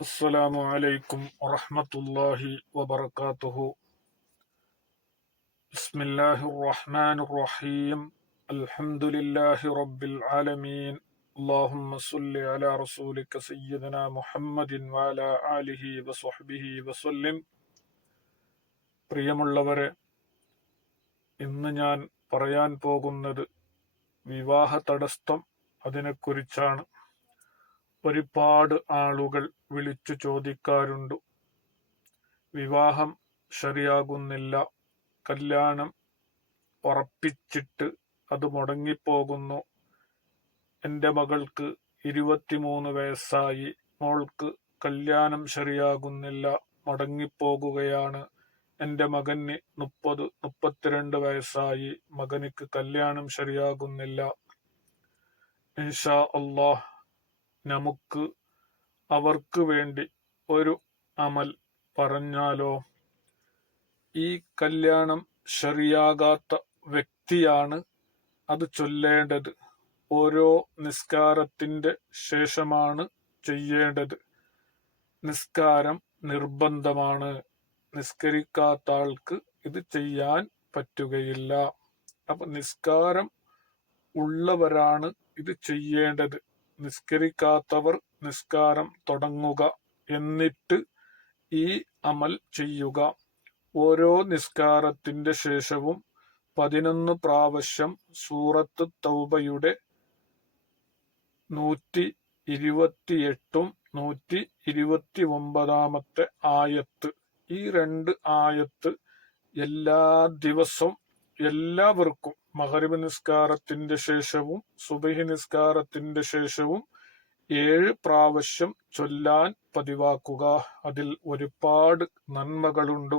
അസ്സലാമു അലൈക്കും വറഹ്മത്തുള്ളാഹി വബറകാതുഹു. ബിസ്മില്ലാഹിർ റഹ്മാനിർ റഹീം. അൽഹംദുലില്ലാഹി റബ്ബിൽ ആലമീൻ. അല്ലാഹുമ്മ സ്വല്ലി അലാ റസൂലിക സയ്യിദനാ മുഹമ്മദിൻ വഅലാ ആലിഹി വസ്വഹ്ബിഹി വസല്ലം. പ്രിയമുള്ളവരെ, ഇന്ന് ഞാൻ പറയാൻ പോകുന്നത് വിവാഹ തടസ്സം അതിനെക്കുറിച്ചാണ്. ഒരുപാട് ആളുകൾ വിളിച്ചു ചോദിക്കാറുണ്ട്, വിവാഹം ശരിയാകുന്നില്ല, കല്യാണം ഉറപ്പിച്ചിട്ട് അത് മുടങ്ങിപ്പോകുന്നു, എൻ്റെ മകൾക്ക് 23 വയസ്സായി, മോൾക്ക് കല്യാണം ശരിയാകുന്നില്ല, മുടങ്ങിപ്പോകുകയാണ്, എൻ്റെ മകന് 32 വയസ്സായി, മകനിക്ക് കല്യാണം ശരിയാകുന്നില്ല. ഇൻഷാ അല്ലാഹ് നമുക്ക് അവർക്ക് വേണ്ടി ഒരു അമൽ പറഞ്ഞാലോ? ഈ കല്യാണം ശരിയാകാത്ത വ്യക്തിയാണ് അത് ചൊല്ലേണ്ടത്. ഓരോ നിസ്കാരത്തിന്റെ ശേഷമാണ് ചെയ്യേണ്ടത്. നിസ്കാരം നിർബന്ധമാണ്. നിസ്കരിക്കാത്ത ആൾക്ക് ഇത് ചെയ്യാൻ പറ്റുകയില്ല. അപ്പൊ നിസ്കാരം ഉള്ളവരാണ് ഇത് ചെയ്യേണ്ടത്. നിസ്കരിക്കാത്തവർ നിസ്കാരം തുടങ്ങുക, എന്നിട്ട് ഈ അമൽ ചെയ്യുക. ഓരോ നിസ്കാരത്തിന്റെ ശേഷവും 11 പ്രാവശ്യം സൂറത്ത് തൗബയുടെ 128 129 ആയത്ത്, ഈ 2 ആയത്ത് എല്ലാ ദിവസവും എല്ലാവർക്കും മഗ്‌രിബ് നിസ്കാരത്തിന്റെ ശേഷവും സുബ്ഹി നിസ്കാരത്തിന്റെ ശേഷവും 7 പ്രാവശ്യം ചൊല്ലാൻ പതിവാക്കുക. അതിൽ ഒരുപാട് നന്മകളുണ്ട്.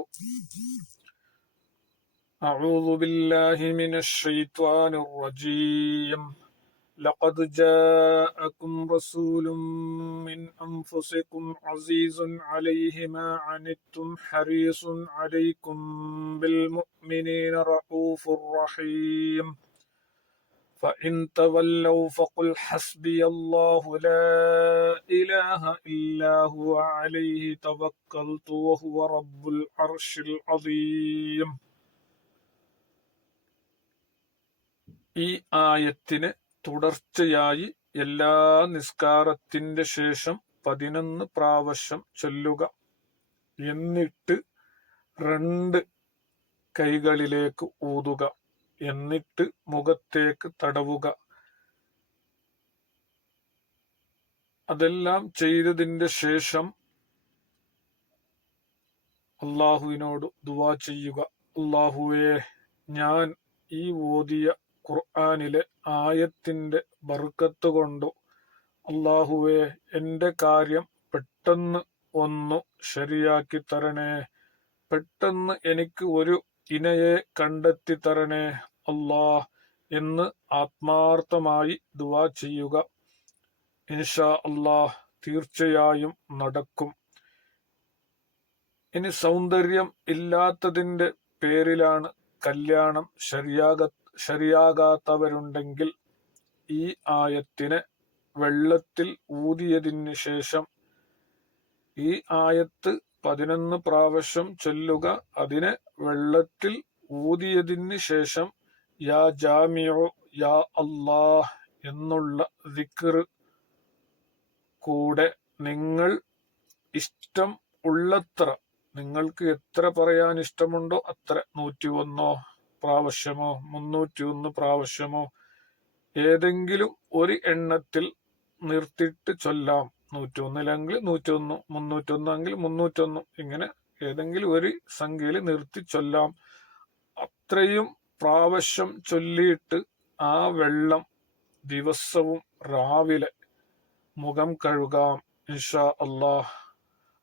അഊദു ബില്ലാഹി മിനശ് ശൈത്വാനിർ റജീം. ലഖദ് ജാഅകും റസൂലുൻ മിൻ അൻഫുസികും അസീസുൻ അലൈഹി മാ അനിത്തും ഹരീസുൻ അലൈക്കും ബിൽ മുഅ്മിനീന റഊഫുർ റഹീം. فإن تولوا فقل حسبي الله لا إله إلا هو عليه توكلت وهو رب العرش العظيم. ഈ ആയത്തിന് തുടർച്ചയായി എല്ലാ നിസ്കാരത്തിന്റെ ശേഷം 11 പ്രാവശ്യം ചൊല്ലുക. എന്നിട്ട് 2 കൈകളിലേക്ക് ഊതുക. എന്നിട്ട് മുഖത്തേക്ക് തടവുക. അതെല്ലാം ചെയ്തതിന്റെ ശേഷം അള്ളാഹുവിനോട് ദുആ ചെയ്യുക. അള്ളാഹുവേ, ഞാൻ ഈ ഓതിയ ഖുർആനിലെ ആയത്തിന്റെ ബർക്കത്ത് കൊണ്ട് അള്ളാഹുവേ, എന്റെ കാര്യം പെട്ടെന്ന് ഒന്ന് ശരിയാക്കി തരണേ. പെട്ടെന്ന് എനിക്ക് ഒരു ഇണയെ കണ്ടെത്തി തരണേ അല്ലാഹ് എന്ന് ആത്മാർത്ഥമായി ദുആ ചെയ്യുക. ഇൻഷാ അല്ലാഹ് തീർച്ചയായും നടക്കും. ഇനി സൗന്ദര്യം ഇല്ലാത്തതിന്റെ പേരിലാണ് കല്യാണം ശരിയാകാത്തവരുണ്ടെങ്കിൽ ഈ ആയത്തിനെ വെള്ളത്തിൽ ഊതിയതിന് ശേഷം ഈ ആയത്ത് 11 പ്രാവശ്യം ചൊല്ലുക. അതിനെ വെള്ളത്തിൽ ഊതിയതിന് ശേഷം യാ ജാമിഉ യാ അല്ലാഹ് എന്നുള്ള ദിക്ർ കൂടെ നിങ്ങൾ ഇഷ്ടം ഉള്ളത്ര, നിങ്ങൾക്ക് എത്ര പറയാൻ ഇഷ്ടമുണ്ടോ അത്ര, 101 പ്രാവശ്യമോ 301 പ്രാവശ്യമോ ഏതെങ്കിലും ഒരു എണ്ണത്തിൽ നിർത്തിയിട്ട് ചൊല്ലാം. 101 101, 301 301, ഇങ്ങനെ ഏതെങ്കിലും ഒരു സംഖ്യയിൽ നിർത്തി ചൊല്ലാം. അത്രയും പ്രാവശ്യം ചൊല്ലിയിട്ട് ആ വെള്ളം ദിവസവും രാവിലെ മുഖം കഴുകാം ഇൻഷാ അല്ലാഹ്.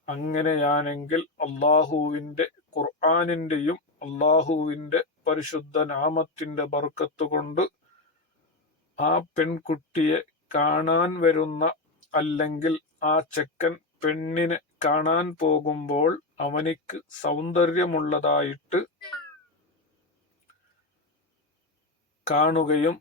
അങ്ങനെയാണെങ്കിൽ അള്ളാഹുവിന്റെ ഖുർആനിന്റെയും അള്ളാഹുവിന്റെ പരിശുദ്ധ നാമത്തിന്റെ ബർക്കത്ത് കൊണ്ട് ആ പെൺകുട്ടിയെ കാണാൻ വരുന്ന, അല്ലെങ്കിൽ ആ ചെക്കൻ പെണ്ണിനെ കാണാൻ പോകുമ്പോൾ അവനിക്ക് സൗന്ദര്യമുള്ളതായിട്ട് കാണുകയും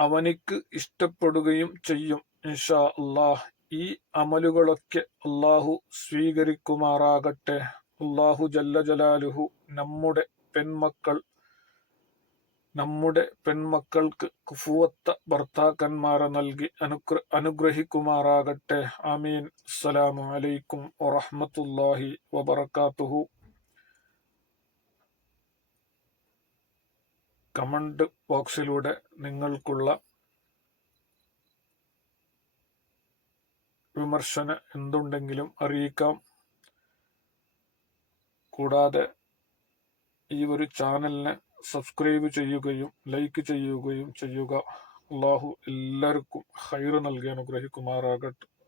അവനിക്ക് ഇഷ്ടപ്പെടുകയും ചെയ്യും ഇൻഷാ അല്ലാഹ്. ഈ അമലുകളൊക്കെ അള്ളാഹു സ്വീകരിക്കുമാറാകട്ടെ. അള്ളാഹു ജല്ല ജലാലുഹു നമ്മുടെ പെൺമക്കൾക്ക് കുഫുവത്ത ഭർത്താക്കന്മാരെ നൽകി അനുഗ്രഹിക്കുമാറാകട്ടെ. ആമീൻ. അസ്സലാമു അലൈക്കും വറഹ്മത്തുള്ളാഹി വബറകാതുഹു. കമന്റ് ബോക്സിലൂടെ നിങ്ങൾക്കുള്ള വിമർശനം എന്തുണ്ടെങ്കിലും അറിയിക്കാം. കൂടാതെ ഈ ഒരു ചാനലിനെ സബ്സ്ക്രൈബ് ചെയ്യുകയും ലൈക്ക് ചെയ്യുകയും ചെയ്യുക. അള്ളാഹു എല്ലാവർക്കും ഖൈർ നൽകി അനുഗ്രഹിക്കുമാറാകട്ടെ.